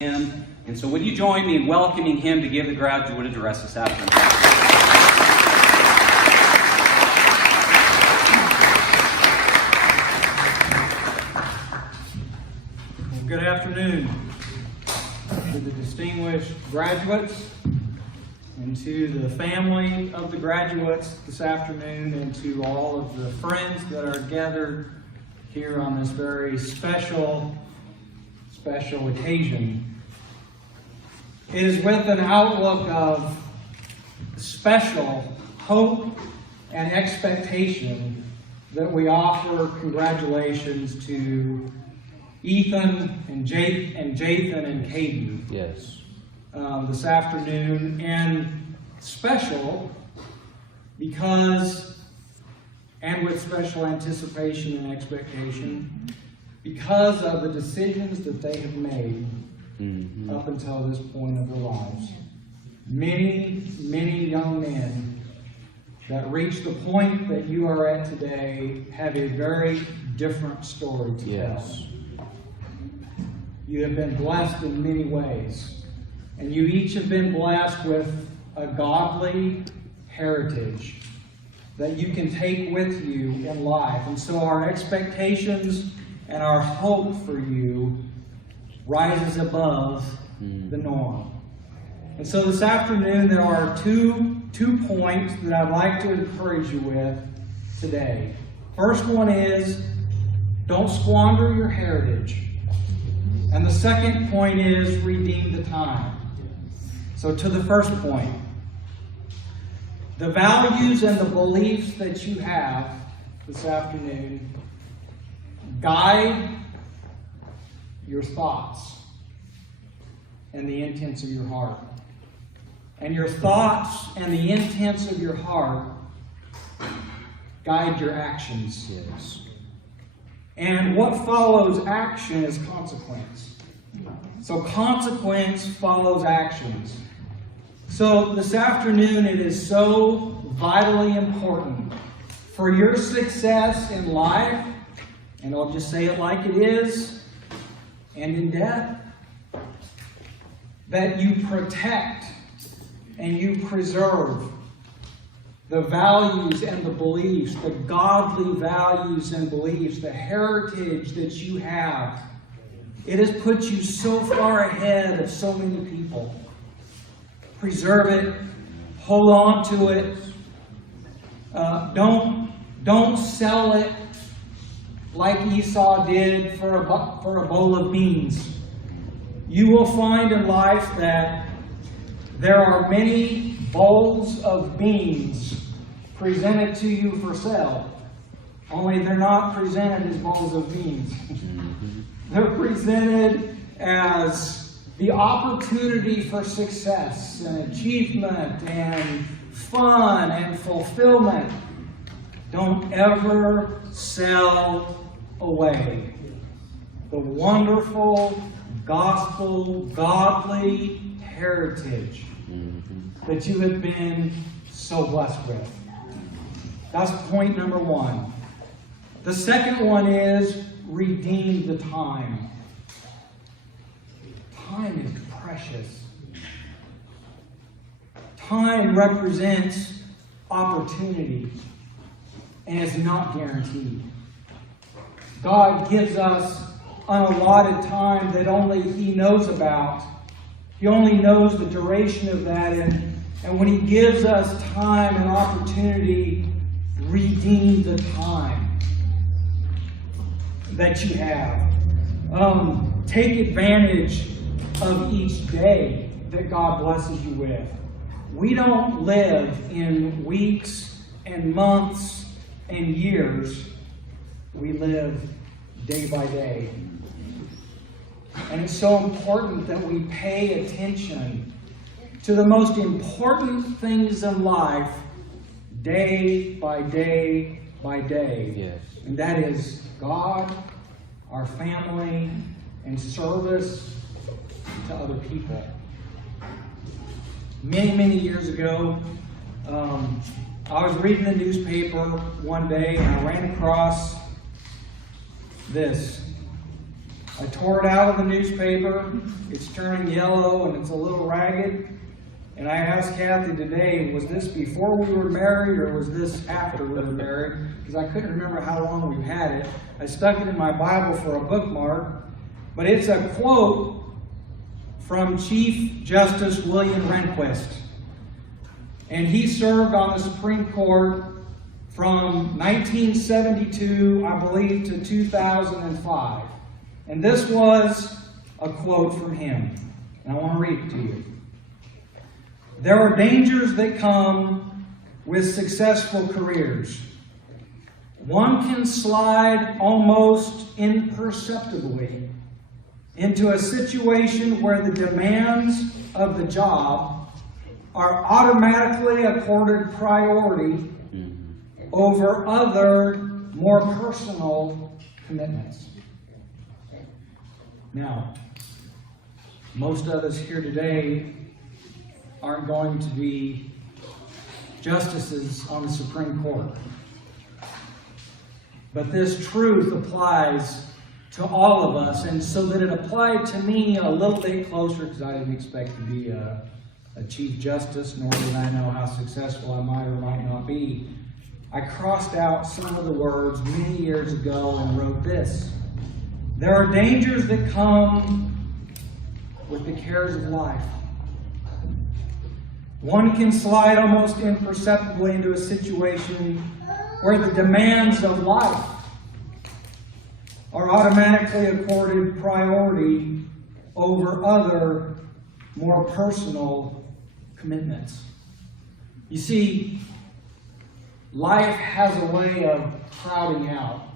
him. And so would you join me in welcoming him to give the graduate address this afternoon? Well, good afternoon to the distinguished graduates and to the family of the graduates this afternoon and to all of the friends that are gathered here on this very special occasion. It is with an outlook of special hope and expectation that we offer congratulations to Ethan and Jathan and Caden. Yes. This afternoon, and special because, and with special anticipation and expectation, because of the decisions that they have made up until this point of their lives. Many young men that reach the point that you are at today have a very different story to tell. You have been blessed in many ways, and you each have been blessed with a godly heritage that you can take with you in life. And so our expectations and our hope for you rises above the norm. And so this afternoon there are two points that I'd like to encourage you with today. First one is, don't squander your heritage. And the second point is, redeem the time. So to the first point, the values and the beliefs that you have this afternoon guide your thoughts and the intents of your heart. And your thoughts and the intents of your heart guide your actions. Yes. And what follows action is consequence. So consequence follows actions. So this afternoon it is so vitally important for your success in life, and I'll just say it like it is, and in death, that you protect and you preserve the values and the beliefs, the godly values and beliefs, the heritage that you have. It has put you so far ahead of so many people. Preserve it. Hold on to it. Don't sell it like Esau did for a bowl of beans. You will find in life that there are many bowls of beans presented to you for sale. Only they're not presented as bowls of beans. They're presented as the opportunity for success and achievement and fun and fulfillment. Don't ever sell away the wonderful gospel, godly heritage that you have been so blessed with. That's point number one. The second one is, redeem the time. Time is precious. Time represents opportunity and is not guaranteed. God gives us an allotted time that only He knows about. He only knows the duration of that, and when He gives us time and opportunity, redeem the time that you have. Take advantage of each day that God blesses you with. We don't live in weeks and months and years. We live day by day. And it's so important that we pay attention to the most important things in life day by day by day. Yes. And that is God, our family, and service to other people. Many years ago, I was reading the newspaper one day and I ran across this. I tore it out of the newspaper. It's turning yellow and it's a little ragged. And I asked Kathy today, was this before we were married or was this after we were married? Because I couldn't remember how long we've had it. I stuck it in my Bible for a bookmark. But it's a quote from Chief Justice William Rehnquist. And he served on the Supreme Court from 1972, I believe, to 2005. And this was a quote from him. And I want to read it to you. There are dangers that come with successful careers. One can slide almost imperceptibly into a situation where the demands of the job are automatically accorded priority over other, more personal commitments. Now, most of us here today aren't going to be justices on the Supreme Court. But this truth applies to all of us, and so that it applied to me a little bit closer, because I didn't expect to be a Chief Justice, nor did I know how successful I might or might not be. I crossed out some of the words many years ago and wrote this. There are dangers that come with the cares of life. One can slide almost imperceptibly into a situation where the demands of life are automatically accorded priority over other, more personal commitments. You see, life has a way of crowding out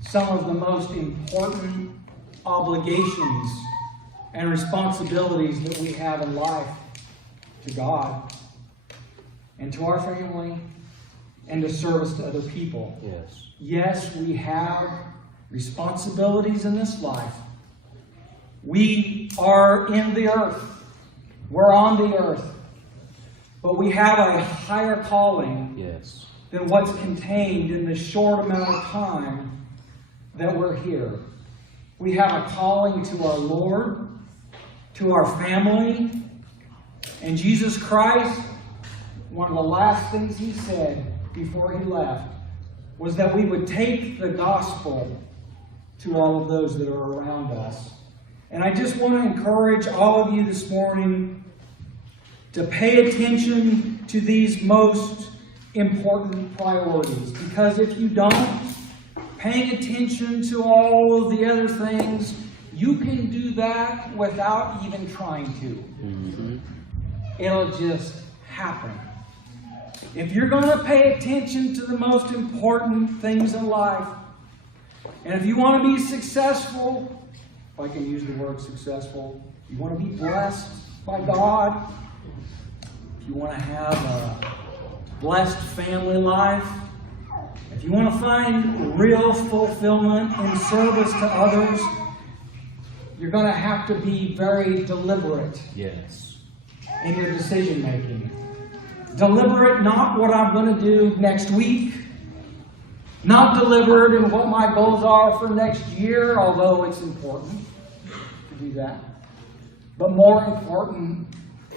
some of the most important obligations and responsibilities that we have in life to God and to our family and to service to other people. Yes. Yes, we have responsibilities in this life. We are in the earth. We're on the earth. But we have a higher calling than what's contained in the short amount of time that we're here. We have a calling to our Lord, to our family, and Jesus Christ, one of the last things He said before He left was that we would take the gospel to all of those that are around us. And I just want to encourage all of you this morning to pay attention to these most important priorities. Because if you don't, paying attention to all of the other things, you can do that without even trying to. It'll just happen. If you're going to pay attention to the most important things in life, and if you want to be successful, if I can use the word successful, you want to be blessed by God, if you want to have a blessed family life, if you want to find real fulfillment in service to others, you're going to have to be very deliberate in your decision making. Deliberate, not what I'm going to do next week, not deliberate in what my goals are for next year, although it's important to do that. But more important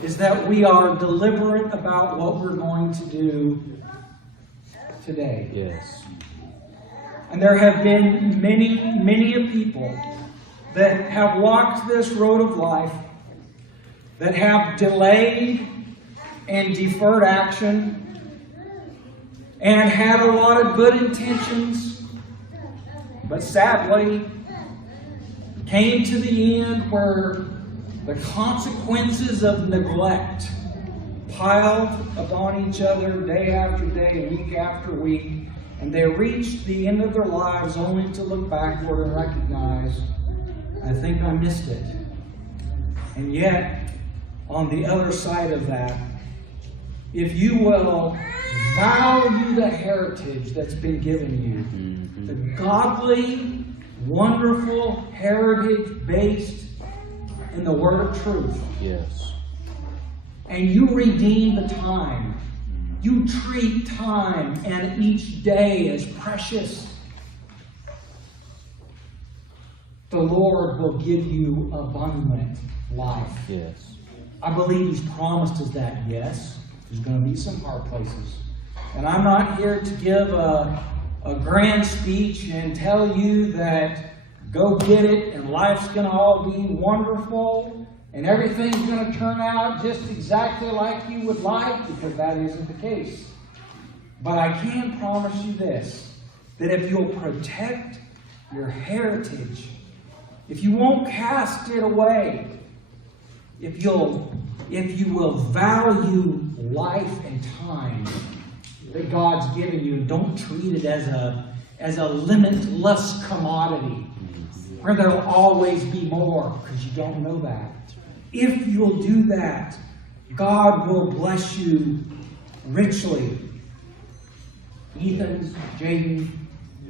is that we are deliberate about what we're going to do today. And there have been many people that have walked this road of life that have delayed and deferred action and had a lot of good intentions, but sadly came to the end where the consequences of neglect piled upon each other day after day, week after week, and they reached the end of their lives only to look backward and recognize, I think I missed it. And yet, on the other side of that, if you will value the heritage that's been given you, the godly, wonderful heritage based in the Word of truth, and you redeem the time, you treat time and each day as precious, the Lord will give you abundant life. Yes. I believe He's promised us that, yes. There's going to be some hard places. And I'm not here to give a grand speech and tell you that go get it and life's going to all be wonderful and everything's going to turn out just exactly like you would like, because that isn't the case. But I can promise you this, that if you'll protect your heritage, if you won't cast it away, if you will value life and time that God's given you, and don't treat it as a limitless commodity where there'll always be more, because you don't know that. If you'll do that, God will bless you richly. Ethan, Jaden,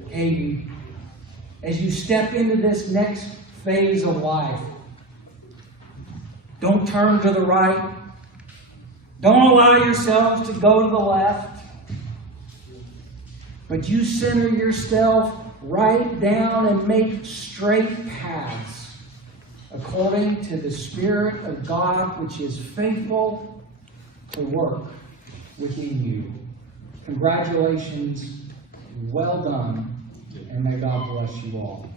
Aiden, as you step into this next phase of life, don't turn to the right. Don't allow yourselves to go to the left. But you center yourself right down and make straight paths according to the Spirit of God, which is faithful to work within you. Congratulations. Well done. And may God bless you all.